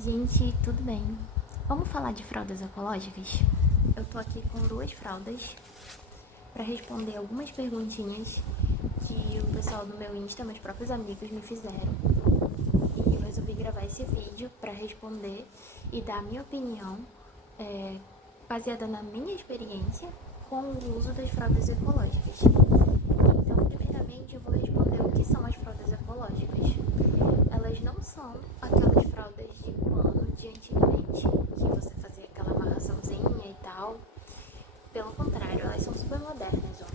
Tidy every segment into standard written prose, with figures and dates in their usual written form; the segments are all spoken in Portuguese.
Gente, tudo bem? Vamos falar de fraldas ecológicas? Eu tô aqui com duas fraldas para responder algumas perguntinhas que o pessoal do meu Insta, meus próprios amigos, me fizeram. E eu resolvi gravar esse vídeo para responder e dar a minha opinião, baseada na minha experiência com o uso das fraldas ecológicas. Então, primeiramente, eu vou responder o que são as fraldas ecológicas. Elas não são aquelas fraldas de pano de antigamente, que você fazia aquela amarraçãozinha e tal. Pelo contrário, elas são super modernas, ó.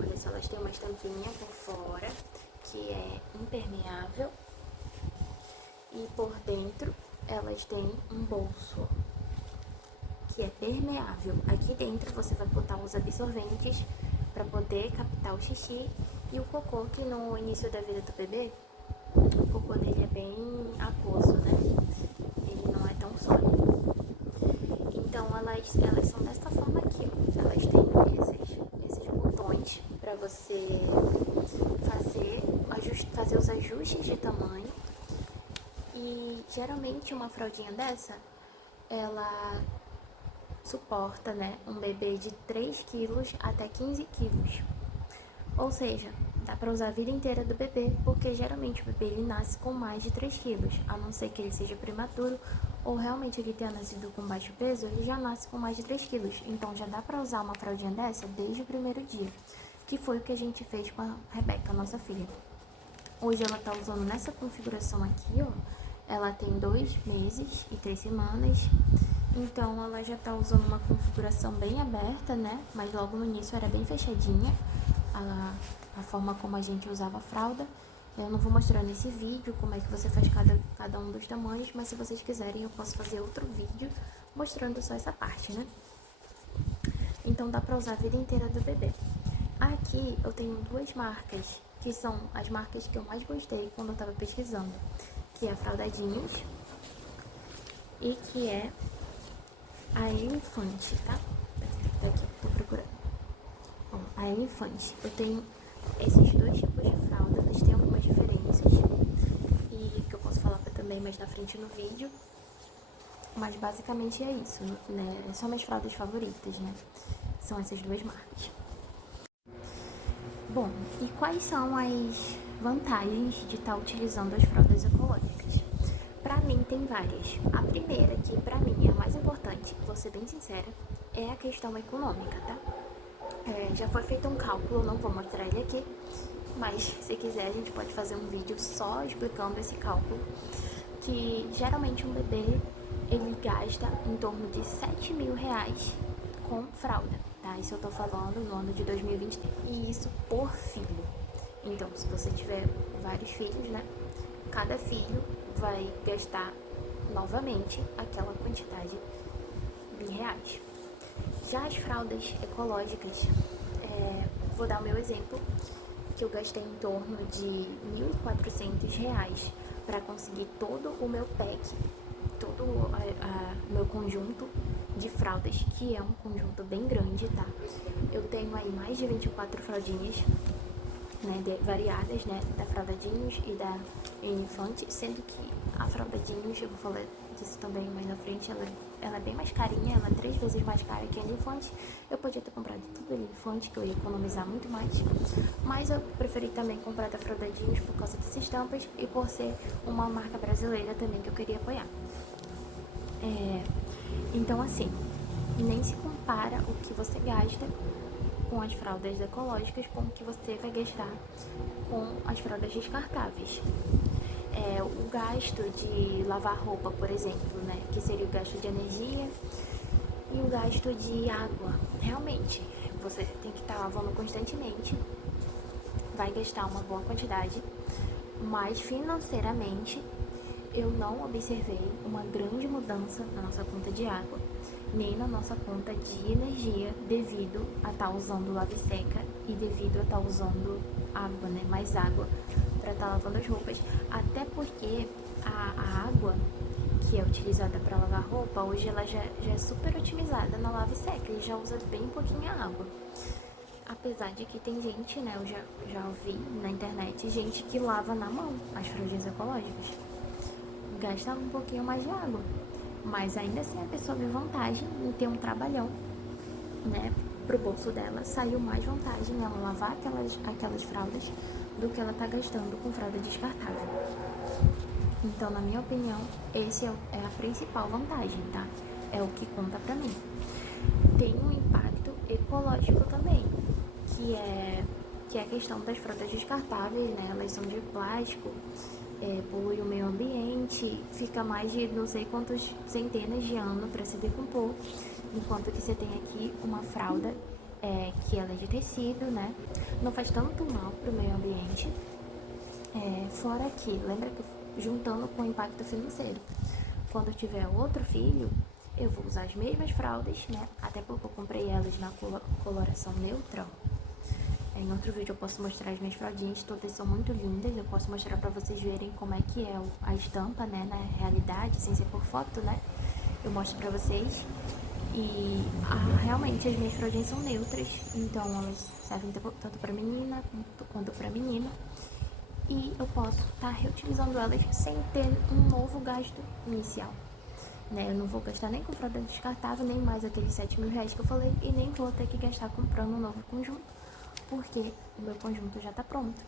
Olha só, elas têm uma estampinha por fora, que é impermeável. E por dentro, elas têm um bolso, que é permeável. Aqui dentro você vai botar os absorventes para poder captar o xixi e o cocô, que no início da vida do bebê, o cocô dele é bem aquoso, né? Ele não é tão sólido. Então elas são dessa forma aqui, ó. Elas têm esses botões para você fazer os ajustes de tamanho. E geralmente uma fraldinha dessa, ela suporta, né, um bebê de 3 quilos até 15 quilos. Ou seja, dá para usar a vida inteira do bebê, porque geralmente o bebê ele nasce com mais de 3 quilos, a não ser que ele seja prematuro ou realmente ele tenha nascido com baixo peso, ele já nasce com mais de 3 quilos. Então já dá para usar uma fraldinha dessa desde o primeiro dia, que foi o que a gente fez com a Rebeca, nossa filha. Hoje ela tá usando nessa configuração aqui, ó. Ela tem 2 meses e 3 semanas. Então ela já tá usando uma configuração bem aberta, né? Mas logo no início era bem fechadinha a forma como a gente usava a fralda. Eu não vou mostrar nesse vídeo como é que você faz cada um dos tamanhos, mas se vocês quiserem eu posso fazer outro vídeo mostrando só essa parte, né? Então dá pra usar a vida inteira do bebê. Aqui eu tenho duas marcas, que são as marcas que eu mais gostei quando eu tava pesquisando, que é a Fraldadinhos e que é a Elefante, tá? Tá aqui, tô procurando. Bom, a Elefante. Eu tenho esses dois tipos de fralda, eles têm algumas diferenças e que eu posso falar também mais na frente no vídeo. Mas basicamente é isso, né? São minhas fraldas favoritas, né? São essas duas marcas. Bom, e quais são as vantagens de estar utilizando as fraldas ecológicas? Pra mim tem várias. A primeira, que pra mim é a mais importante, vou ser bem sincera, é a questão econômica, tá? Já foi feito um cálculo, não vou mostrar ele aqui, mas se quiser a gente pode fazer um vídeo só explicando esse cálculo, que geralmente um bebê ele gasta em torno de 7 mil reais com fralda, tá? Isso eu tô falando no ano de 2020 e isso por filho. Então, se você tiver vários filhos, né? Cada filho vai gastar novamente aquela quantidade em reais. Já as fraldas ecológicas, vou dar o meu exemplo, que eu gastei em torno de R$ 1.400 para conseguir todo o meu pack, todo o meu conjunto de fraldas, que é um conjunto bem grande, tá? Eu tenho aí mais de 24 fraldinhas, né, variadas, né, da Fraldadinhos e da Elefante, sendo que a Fraldadinhos, eu vou falar disso também mais na frente, ela é bem mais carinha, ela é 3 vezes mais cara que a Elefante. Eu podia ter comprado tudo a Elefante, que eu ia economizar muito mais, mas eu preferi também comprar da Fraldadinhos por causa das estampas e por ser uma marca brasileira também que eu queria apoiar. Então assim, nem se compara o que você gasta com as fraldas ecológicas com o que você vai gastar com as fraldas descartáveis. O gasto de lavar roupa, por exemplo, né, que seria o gasto de energia e o gasto de água. Realmente, você tem que estar lavando constantemente, vai gastar uma boa quantidade, mas financeiramente eu não observei uma grande mudança na nossa conta de água, nem na nossa conta de energia, devido a estar usando lave seca e devido a estar usando água, né, mais água para estar lavando as roupas. Até porque a água que é utilizada para lavar roupa, hoje ela já é super otimizada na lave seca, ele já usa bem pouquinha água. Apesar de que tem gente, né, eu já ouvi na internet, gente que lava na mão as fraldas ecológicas. gasta um pouquinho mais de água. Mas ainda assim a pessoa vê vantagem em ter um trabalhão, né? Pro bolso dela, saiu mais vantagem ela lavar aquelas fraldas do que ela tá gastando com fralda descartável. Então, na minha opinião, esse é a principal vantagem, tá? É o que conta pra mim. Tem um impacto ecológico também, que é a questão das fraldas descartáveis, né? Elas são de plástico, polui o meio ambiente, fica mais de não sei quantas centenas de anos para se decompor, enquanto que você tem aqui uma fralda que ela é de tecido, né? Não faz tanto mal para o meio ambiente. Fora que, lembra que juntando com o impacto financeiro, quando eu tiver outro filho, eu vou usar as mesmas fraldas, né? Até porque eu comprei elas na coloração neutra. Em outro vídeo eu posso mostrar as minhas fraldinhas, todas são muito lindas. Eu posso mostrar pra vocês verem como é que é a estampa, né, na realidade, sem ser por foto, né? Eu mostro pra vocês. E realmente as minhas fraldinhas são neutras, então elas servem tanto pra menina quanto pra menino. E eu posso estar reutilizando elas sem ter um novo gasto inicial. Né? Eu não vou gastar nem com fralda descartável, nem mais aqueles 7 mil reais que eu falei, e nem vou ter que gastar comprando um novo conjunto, porque o meu conjunto já está pronto.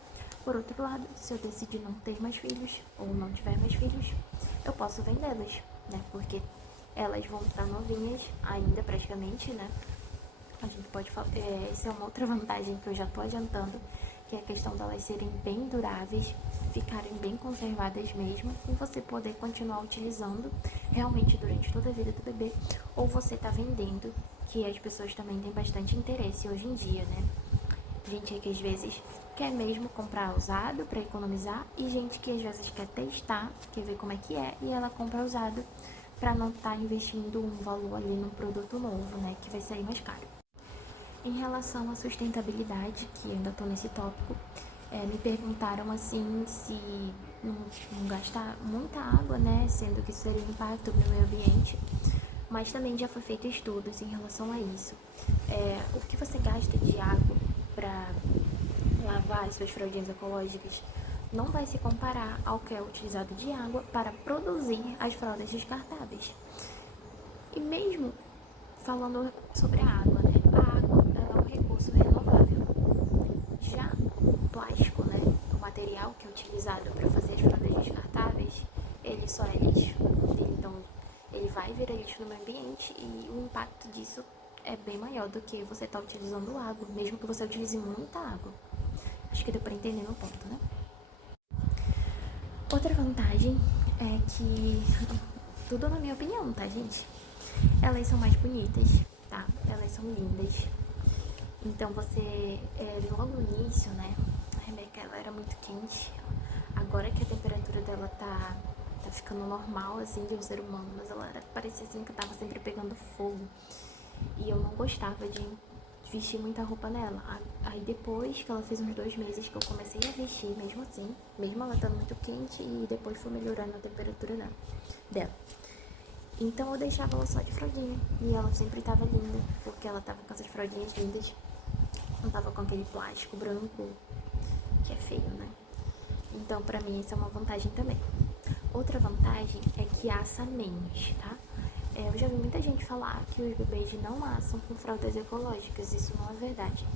Por outro lado, se eu decidir não ter mais filhos, ou não tiver mais filhos, eu posso vendê-las, né? Porque elas vão estar novinhas ainda praticamente, né? A gente pode falar, essa é uma outra vantagem que eu já estou adiantando, que é a questão delas serem bem duráveis, ficarem bem conservadas mesmo, e você poder continuar utilizando realmente durante toda a vida do bebê, ou você tá vendendo, que as pessoas também têm bastante interesse hoje em dia, né? Gente que às vezes quer mesmo comprar usado para economizar, e gente que às vezes quer testar, quer ver como é que é, e ela compra usado para não estar investindo um valor ali num produto novo, né, que vai sair mais caro. Em relação à sustentabilidade, que ainda estou nesse tópico, me perguntaram assim se não gastar muita água, né, sendo que isso seria um impacto no meio ambiente, mas também já foi feito estudos em relação a isso. O que você gasta de água para lavar as suas fraldinhas ecológicas não vai se comparar ao que é utilizado de água para produzir as fraldas descartáveis. E mesmo falando sobre a água, né? A água ela é um recurso renovável. Já o plástico, né? O material que é utilizado para fazer as fraldas descartáveis, ele só é lixo. Então, ele vai virar lixo no meio ambiente, e o impacto disso é bem maior do que você estar utilizando água, mesmo que você utilize muita água. Acho que deu para entender no ponto, né? Outra vantagem é que, tudo na minha opinião, tá, gente? Elas são mais bonitas, tá? Elas são lindas. Então você, logo no início, né? A Rebeca, ela era muito quente. Agora que a temperatura dela tá ficando normal, assim, de um ser humano, mas ela parecia assim que tava sempre pegando fogo. E eu não gostava de vestir muita roupa nela. Aí depois que ela fez uns 2 meses que eu comecei a vestir, mesmo assim, mesmo ela estando muito quente, e depois foi melhorando a temperatura dela. Então eu deixava ela só de fraldinha, e ela sempre tava linda, porque ela tava com essas fraldinhas lindas, não tava com aquele plástico branco, que é feio, né? Então pra mim isso é uma vantagem também. Outra vantagem é que assa menos, tá? Eu já vi muita gente falar que os bebês não assam com fraldas ecológicas. Isso não é verdade.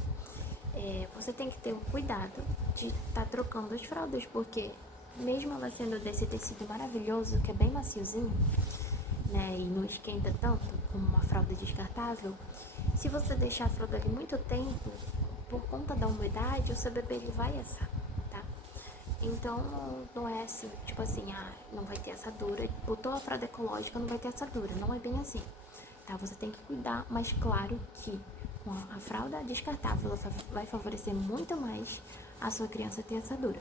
Você tem que ter o cuidado de estar trocando as fraldas, porque mesmo ela sendo desse tecido maravilhoso, que é bem maciozinho, né, e não esquenta tanto como uma fralda descartável, se você deixar a fralda ali muito tempo, por conta da umidade, o seu bebê ele vai assar, tá? Então, não é assim, tipo assim, não vai ter assadura. Botou a fralda ecológica, não vai ter assadura. Não é bem assim, tá? Você tem que cuidar, mas claro que com a fralda descartável, ela vai favorecer muito mais a sua criança ter assadura.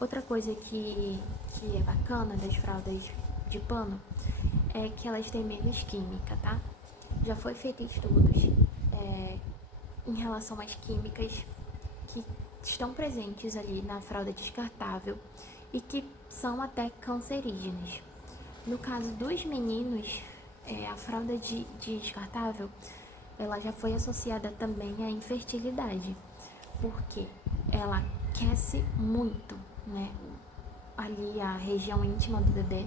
Outra coisa que é bacana das fraldas de pano é que elas têm menos química, tá? Já foi feito estudos em relação às químicas que estão presentes ali na fralda descartável e que são até cancerígenas. No caso dos meninos, a fralda descartável ela já foi associada também à infertilidade, porque ela aquece muito, né? ali a região íntima do bebê.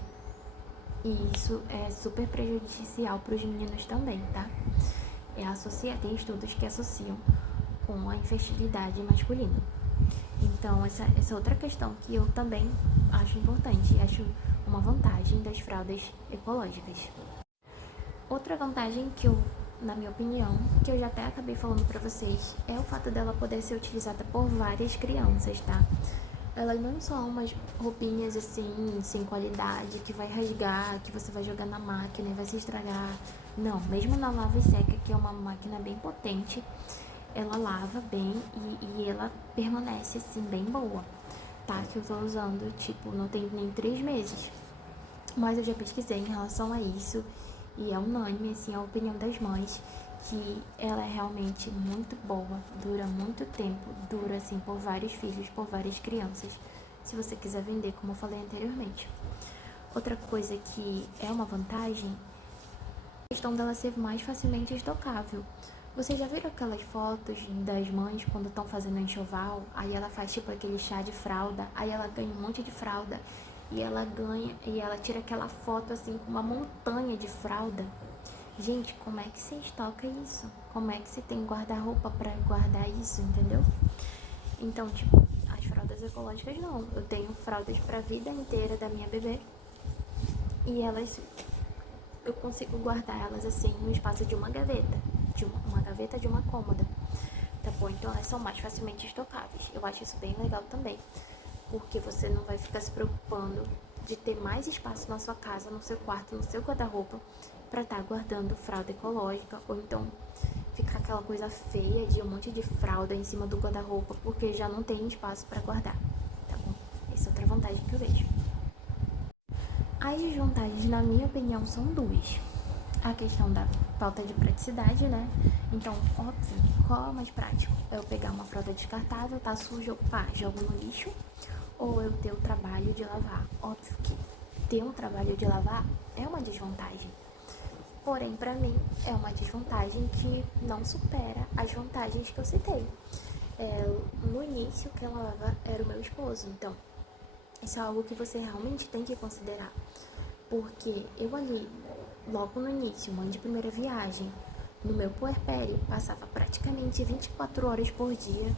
E isso é super prejudicial para os meninos também, tá? Tem estudos que associam com a infertilidade masculina. Então, essa outra questão que eu também acho importante, acho uma vantagem das fraldas ecológicas. Outra vantagem que eu, na minha opinião, que eu já até acabei falando pra vocês, é o fato dela poder ser utilizada por várias crianças, tá? Elas não são umas roupinhas assim, sem qualidade, que vai rasgar, que você vai jogar na máquina e vai se estragar. Não, mesmo na lava e seca, que é uma máquina bem potente, ela lava bem e ela permanece assim, bem boa, tá? Que eu tô usando, tipo, não tem nem 3 meses. Mas eu já pesquisei em relação a isso e é unânime, assim, a opinião das mães, que ela é realmente muito boa, dura muito tempo, dura, assim, por vários filhos, por várias crianças, se você quiser vender, como eu falei anteriormente. Outra coisa que é uma vantagem é a questão dela ser mais facilmente estocável. Vocês já viram aquelas fotos das mães quando estão fazendo enxoval? Aí ela faz tipo aquele chá de fralda, aí ela ganha um monte de fralda e ela tira aquela foto assim com uma montanha de fralda. Gente, como é que você estoca isso? Como é que você tem guarda-roupa pra guardar isso, entendeu? Então, tipo, as fraldas ecológicas não. Eu tenho fraldas pra vida inteira da minha bebê e eu consigo guardar elas assim no espaço de uma gaveta, de uma cômoda, tá bom? Então elas são mais facilmente estocáveis. Eu acho isso bem legal também, porque você não vai ficar se preocupando de ter mais espaço na sua casa, no seu quarto, no seu guarda-roupa, para estar guardando fralda ecológica, ou então ficar aquela coisa feia de um monte de fralda em cima do guarda-roupa, porque já não tem espaço para guardar, tá bom? Essa é outra vantagem que eu vejo. As desvantagens, na minha opinião, são duas. A questão da falta de praticidade, né? Então, óbvio, qual é o mais prático? É eu pegar uma fralda descartável, tá sujo, pá, jogo no lixo, ou eu ter o trabalho de lavar? Óbvio que ter um trabalho de lavar é uma desvantagem. Porém, pra mim, é uma desvantagem que não supera as vantagens que eu citei. No início, quem lavava era o meu esposo, então isso é algo que você realmente tem que considerar. Porque eu ali, logo no início, mãe de primeira viagem, no meu puerpério, passava praticamente 24 horas por dia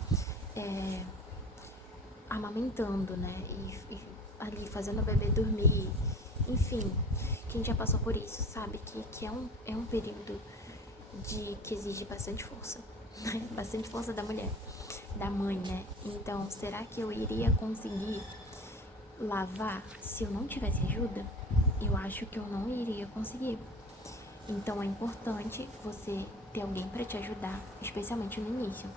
amamentando, né? E ali fazendo o bebê dormir. Enfim, quem já passou por isso sabe que é um período que exige bastante força, né? Bastante força da mulher, da mãe, né? Então, será que eu iria conseguir lavar se eu não tivesse ajuda? Eu acho que eu não iria conseguir. Então é importante você ter alguém para te ajudar, especialmente no início.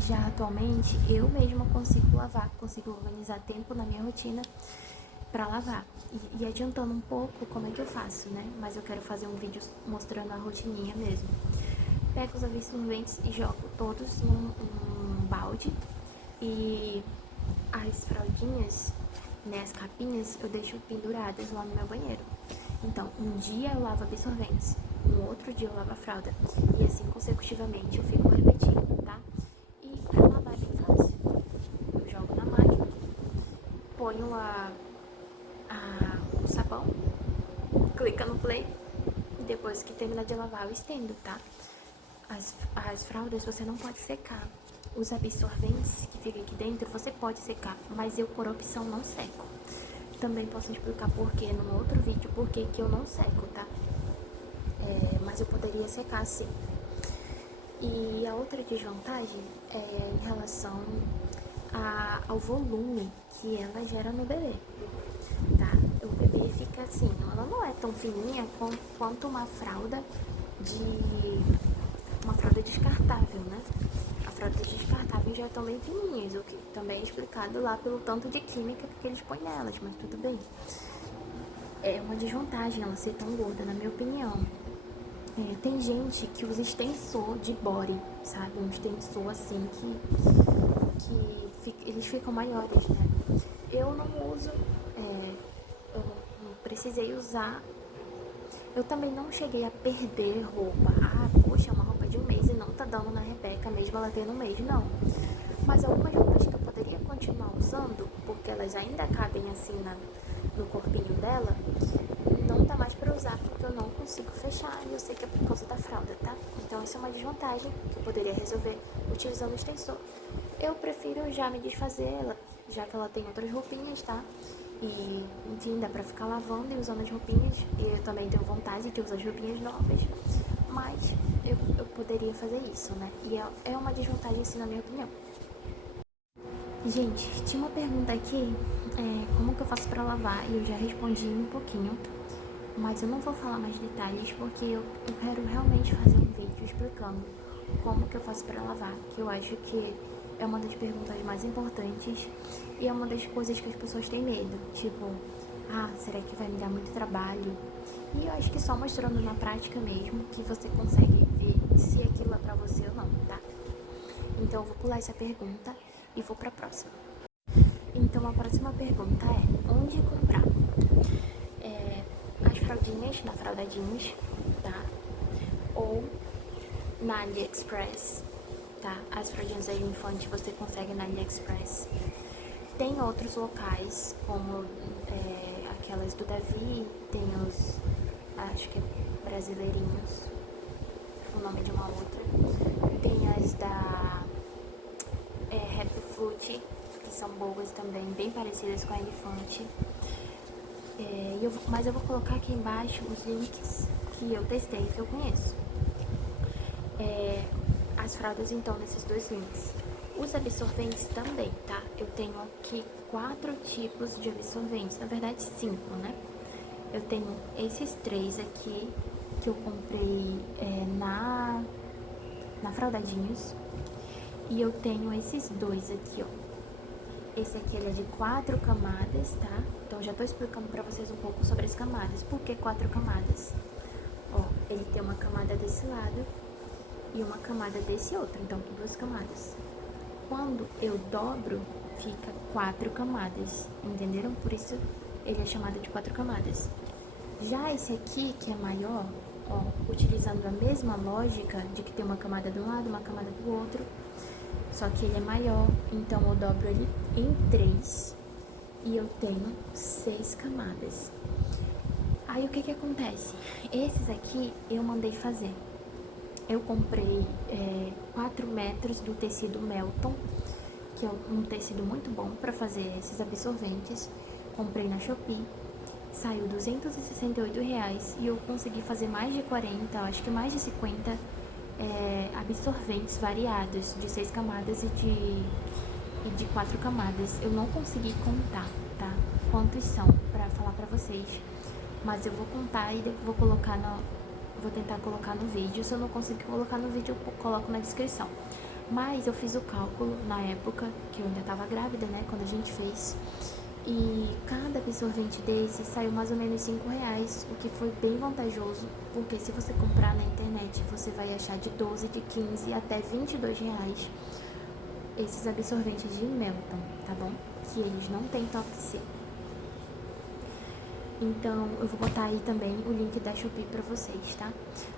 Já atualmente eu mesma consigo lavar, consigo organizar tempo na minha rotina para lavar. E adiantando um pouco como é que eu faço, né? Mas eu quero fazer um vídeo mostrando a rotininha mesmo. Pego os absorventes e jogo todos num balde e as fraldinhas, né, as capinhas, eu deixo penduradas lá no meu banheiro. Então, um dia eu lavo absorventes, um outro dia eu lavo a fralda. E assim consecutivamente eu fico repetindo, tá? E pra lavar é bem fácil. Eu jogo na máquina, ponho o sabão, clica no play e depois que terminar de lavar eu estendo, tá? As fraldas você não pode secar. Os absorventes que ficam aqui dentro você pode secar, mas eu por opção não seco. Também posso explicar porquê num outro vídeo, porque que eu não seco, tá? Mas eu poderia secar sim. E a outra desvantagem é em relação ao volume que ela gera no bebê, tá? O bebê fica assim, ela não é tão fininha quanto uma fralda descartável, né? As fraldas descartáveis já estão bem fininhas, o que também é explicado lá pelo tanto de química que eles põem nelas, mas tudo bem. É uma desvantagem ela ser tão gorda, na minha opinião. Tem gente que usa extensor de body, sabe? Um extensor assim que eles ficam maiores, né? Eu não uso, eu não precisei usar. Eu também não cheguei a perder roupa. Ah, poxa, é uma roupa de um mês e não tá dando na Rebeca, mesmo ela tendo um mês, não. Mas algumas roupas que eu poderia continuar usando, porque elas ainda cabem assim no corpinho dela, não dá mais pra usar porque eu não consigo fechar e eu sei que é por causa da fralda, tá? Então essa é uma desvantagem que eu poderia resolver utilizando o extensor. Eu prefiro já me desfazer ela, já que ela tem outras roupinhas, tá? E, enfim, dá pra ficar lavando e usando as roupinhas. E eu também tenho vontade de usar as roupinhas novas. Mas eu poderia fazer isso, né? E é uma desvantagem, assim, na minha opinião. Gente, tinha uma pergunta aqui, como que eu faço pra lavar? E eu já respondi um pouquinho. Mas eu não vou falar mais detalhes porque eu quero realmente fazer um vídeo explicando como que eu faço pra lavar. Que eu acho que é uma das perguntas mais importantes e é uma das coisas que as pessoas têm medo. Tipo, será que vai me dar muito trabalho? E eu acho que só mostrando na prática mesmo que você consegue ver se aquilo é pra você ou não, tá? Então eu vou pular essa pergunta e vou pra próxima. Então a próxima pergunta é: onde comprar? As fraldinhas na Fraldadinhos, tá? Ou na AliExpress, tá? As fraldinhas da Infante você consegue na AliExpress. Tem outros locais, como aquelas do Davi, tem os, acho que é Brasileirinhos, o nome de uma outra. Tem as da Happy Fruit, que são boas também, bem parecidas com a Elefante. Mas eu vou colocar aqui embaixo os links que eu testei, que eu conheço. As fraldas, então, nesses dois links. Os absorventes também, tá? Eu tenho aqui 4 tipos de absorventes, na verdade 5, né? Eu tenho esses 3 aqui, que eu comprei na Fraldadinhos. E eu tenho esses 2 aqui, ó. Esse aqui ele é de 4 camadas, tá? Então já tô explicando pra vocês um pouco sobre as camadas. Por que 4 camadas? Ó, ele tem uma camada desse lado e uma camada desse outro, então tem 2 camadas. Quando eu dobro, fica 4 camadas, entenderam? Por isso ele é chamado de 4 camadas. Já esse aqui, que é maior, ó, utilizando a mesma lógica de que tem uma camada de um lado, uma camada do outro, só que ele é maior, então eu dobro ele em 3 e eu tenho 6 camadas. Aí o que acontece? Esses aqui eu mandei fazer. Eu comprei 4 metros do tecido Melton, que é um tecido muito bom para fazer esses absorventes. Comprei na Shopee, saiu R$268 e eu consegui fazer mais de 40, acho que mais de 50 absorventes variados, de 6 camadas e de 4 camadas. Eu não consegui contar, tá? Quantos são, pra falar pra vocês. Mas eu vou contar e vou colocar vou tentar colocar no vídeo. Se eu não conseguir colocar no vídeo, eu coloco na descrição. Mas eu fiz o cálculo na época, que eu ainda tava grávida, né? Quando a gente fez. E cada absorvente desse saiu mais ou menos R$5, o que foi bem vantajoso, porque se você comprar na internet, você vai achar de 12, de 15 até R$22 esses absorventes de Melton, tá bom? Que eles não têm toque C. Então, eu vou botar aí também o link da Shopee pra vocês, tá?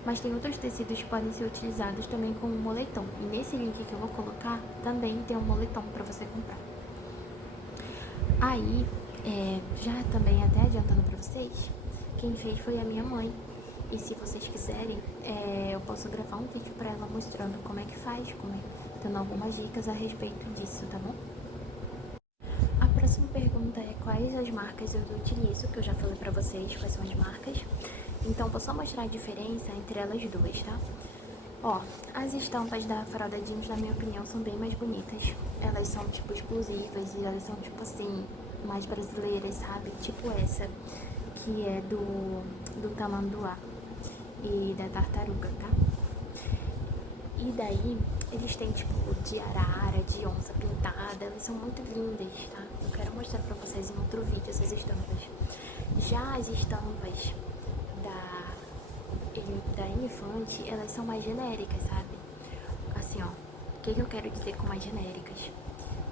Mas tem outros tecidos que podem ser utilizados também como moletom. E nesse link que eu vou colocar, também tem um moletom pra você comprar. Aí, já também até adiantando pra vocês, quem fez foi a minha mãe. E se vocês quiserem, eu posso gravar um vídeo pra ela mostrando como é que faz, dando algumas dicas a respeito disso, tá bom? A próxima pergunta é quais as marcas eu utilizo, que eu já falei pra vocês quais são as marcas. Então, vou só mostrar a diferença entre elas duas, tá? Ó, as estampas da Fraldadinhos, na minha opinião, são bem mais bonitas. Elas são, tipo, exclusivas e elas são, tipo assim, mais brasileiras, sabe? Tipo essa, que é do tamanduá e da tartaruga, tá? E daí, eles têm, tipo, de arara, de onça pintada. Elas são muito lindas, tá? Eu quero mostrar pra vocês em outro vídeo essas estampas. Já as estampas da Elefante, elas são mais genéricas, sabe? Assim, ó, o que eu quero dizer com mais genéricas?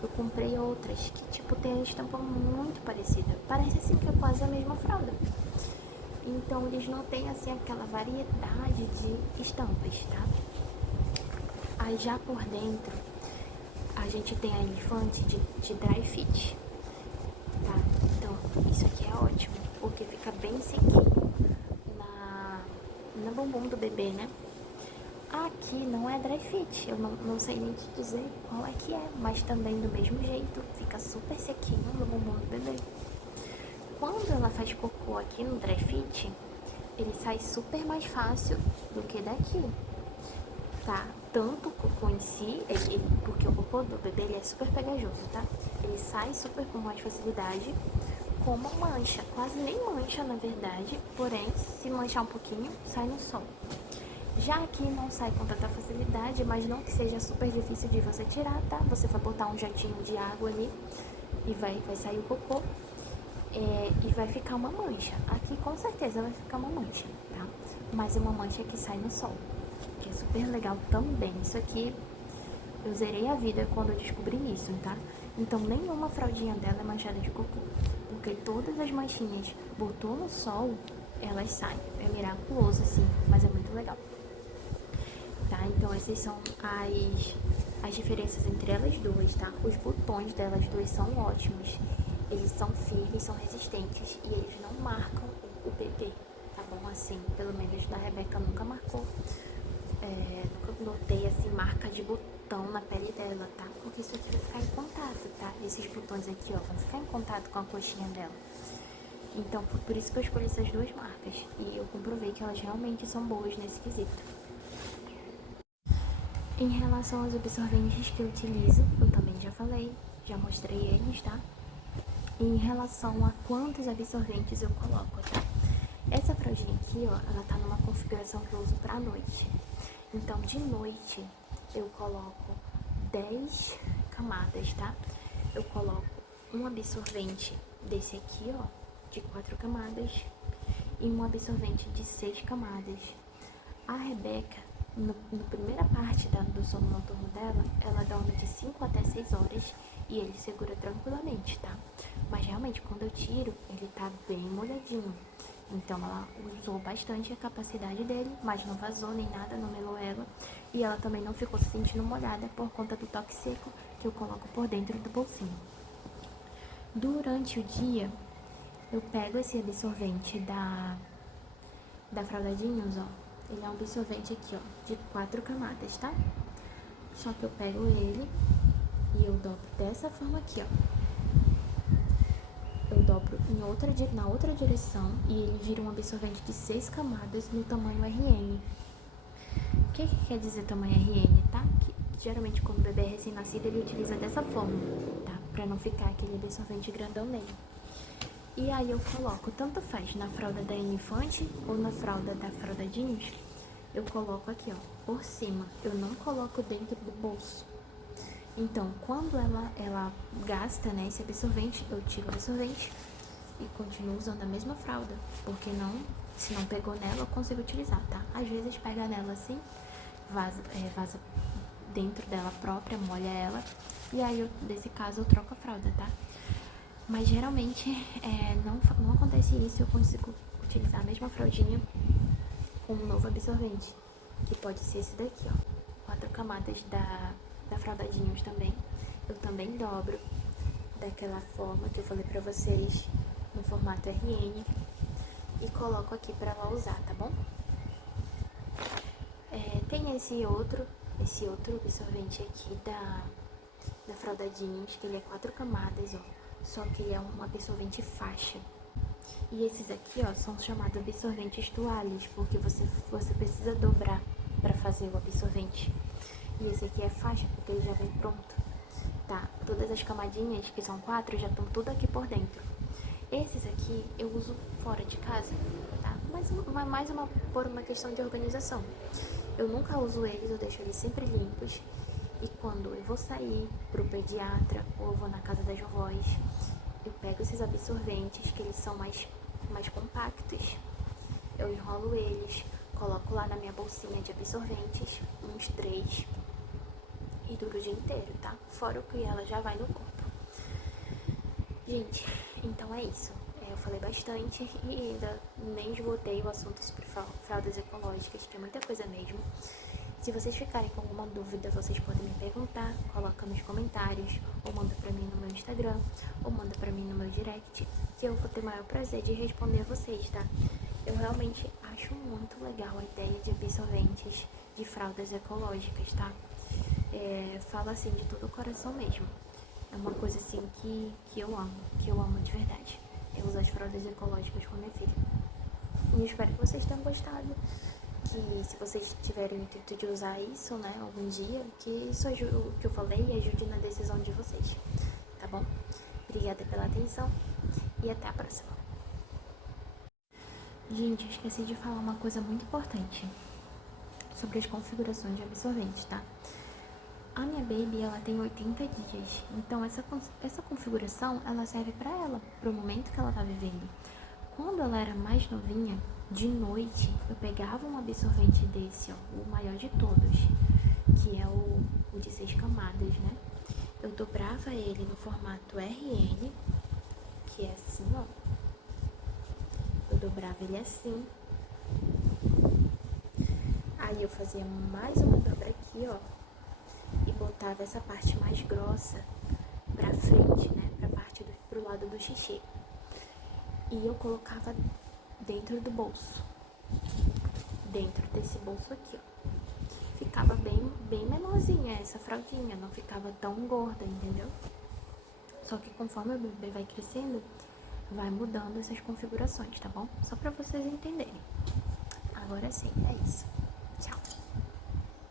Eu comprei outras que, tipo, tem a estampa muito parecida. Parece, assim, que é quase a mesma fralda. Então, eles não têm, assim, aquela variedade de estampas, tá? Aí, já por dentro, gente tem a Elefante de dry fit, tá? Então, isso aqui é ótimo, porque fica bem sequinho na bumbum do bebê, né? Aqui não é dry fit, eu não sei nem te dizer qual é que é, mas também do mesmo jeito, fica super sequinho no bumbum do bebê. Quando ela faz cocô aqui no dry fit, ele sai super mais fácil do que daqui, tá? Tanto o cocô em si, porque o cocô do bebê ele é super pegajoso, tá? Ele sai super com mais facilidade, como mancha, quase nem mancha na verdade, porém se manchar um pouquinho, sai no sol. Já aqui não sai com tanta facilidade, mas não que seja super difícil de você tirar, tá? Você vai botar um jatinho de água ali e vai sair o cocô e vai ficar uma mancha. Aqui com certeza vai ficar uma mancha, tá? Mas é uma mancha que sai no sol, que é super legal também. Isso aqui eu zerei a vida quando eu descobri isso, tá? Então nenhuma fraldinha dela é manchada de cocô, porque todas as manchinhas botou no sol, elas saem. É miraculoso assim, mas é muito legal. Tá? Então essas são as diferenças entre elas duas, tá? Os botões delas duas são ótimos. Eles são firmes, são resistentes e eles não marcam o bebê, tá bom? Assim, pelo menos da Rebeca nunca marcou. Nunca notei assim marca de botão na pele dela, tá? Porque isso aqui vai ficar em contato, tá? Esses botões aqui, ó, vão ficar em contato com a coxinha dela. Então, por isso que eu escolhi essas duas marcas. E eu comprovei que elas realmente são boas nesse quesito. Em relação aos absorventes que eu utilizo, eu também já falei, já mostrei eles, tá? E em relação a quantos absorventes eu coloco, tá? Essa fraldinha aqui, ó, ela tá numa configuração que eu uso pra noite. Então, de noite, eu coloco 10 camadas, tá? Eu coloco um absorvente desse aqui, ó, de 4 camadas e um absorvente de 6 camadas. A Rebeca, na primeira parte do sono noturno dela, ela dorme de 5 até 6 horas e ele segura tranquilamente, tá? Mas realmente, quando eu tiro, ele tá bem molhadinho. Então, ela usou bastante a capacidade dele, mas não vazou nem nada, não melou ela. E ela também não ficou se sentindo molhada por conta do toque seco que eu coloco por dentro do bolsinho. Durante o dia, eu pego esse absorvente da Fralda Jeans, ó. Ele é um absorvente aqui, ó, de 4 camadas, tá? Só que eu pego ele e eu dobro dessa forma aqui, ó. Eu dobro na outra direção e ele vira um absorvente de 6 camadas no tamanho RN. O que quer dizer tamanho RN, tá? Que geralmente quando o bebê é recém-nascido ele utiliza dessa forma, tá? Pra não ficar aquele absorvente grandão nele. E aí eu coloco, tanto faz na fralda da Elefante ou na fralda da Fralda Jeans, eu coloco aqui, ó, por cima. Eu não coloco dentro do bolso. Então, quando ela gasta, né, esse absorvente, eu tiro o absorvente e continuo usando a mesma fralda, porque se não pegou nela, eu consigo utilizar, tá? Às vezes pega nela assim, vaza dentro dela própria, molha ela, e aí, nesse caso, eu troco a fralda, tá? Mas geralmente não acontece isso, eu consigo utilizar a mesma fraldinha com um novo absorvente, que pode ser esse daqui, ó, 4 camadas da Fralda Jeans também. Eu também dobro daquela forma que eu falei pra vocês, no formato RN, e coloco aqui pra ela usar, tá bom? Tem esse outro absorvente aqui da Fralda Jeans, que ele é 4 camadas, ó, só que ele é um absorvente faixa. E esses aqui, ó, são chamados absorventes toalhas, porque você precisa dobrar pra fazer o absorvente. E esse aqui é faixa, porque ele já vem pronto, tá? Todas as camadinhas, que são 4, já estão tudo aqui por dentro. Esses aqui eu uso fora de casa, tá? Mas por uma questão de organização. Eu nunca uso eles, eu deixo eles sempre limpos. E quando eu vou sair pro pediatra ou eu vou na casa das vovós, eu pego esses absorventes, que eles são mais compactos. Eu enrolo eles, coloco lá na minha bolsinha de absorventes, uns 3, e dura o dia inteiro, tá? Fora o que ela já vai no corpo. Gente, então é isso. Eu falei bastante e ainda nem esgotei o assunto sobre fraldas ecológicas, que é muita coisa mesmo. Se vocês ficarem com alguma dúvida, vocês podem me perguntar, coloca nos comentários, ou manda pra mim no meu Instagram, ou manda pra mim no meu direct, que eu vou ter o maior prazer de responder vocês, tá? Eu realmente acho muito legal a ideia de absorventes de fraldas ecológicas, tá? Falo assim de todo o coração mesmo. É uma coisa assim que eu amo de verdade. Eu uso as fraldas ecológicas com minha filha. E eu espero que vocês tenham gostado. Que se vocês tiverem o intuito de usar isso, né, algum dia, que isso ajude, o que eu falei ajude na decisão de vocês, tá bom? Obrigada pela atenção e até a próxima. Gente, eu esqueci de falar uma coisa muito importante sobre as configurações de absorventes, tá? A minha baby, ela tem 80 dias, então essa configuração, ela serve pra ela, pro momento que ela tá vivendo. Quando ela era mais novinha, de noite, eu pegava um absorvente desse, ó, o maior de todos, que é o de 6 camadas, né? Eu dobrava ele no formato RN, que é assim, ó. Eu dobrava ele assim. Aí eu fazia mais uma dobra aqui, ó. E botava essa parte mais grossa pra frente, né? Pro lado do xixi. E eu colocava dentro do bolso. Dentro desse bolso aqui, ó. Ficava bem menorzinha essa fraldinha, não ficava tão gorda, entendeu? Só que conforme o bebê vai crescendo, vai mudando essas configurações, tá bom? Só pra vocês entenderem. Agora sim, é isso.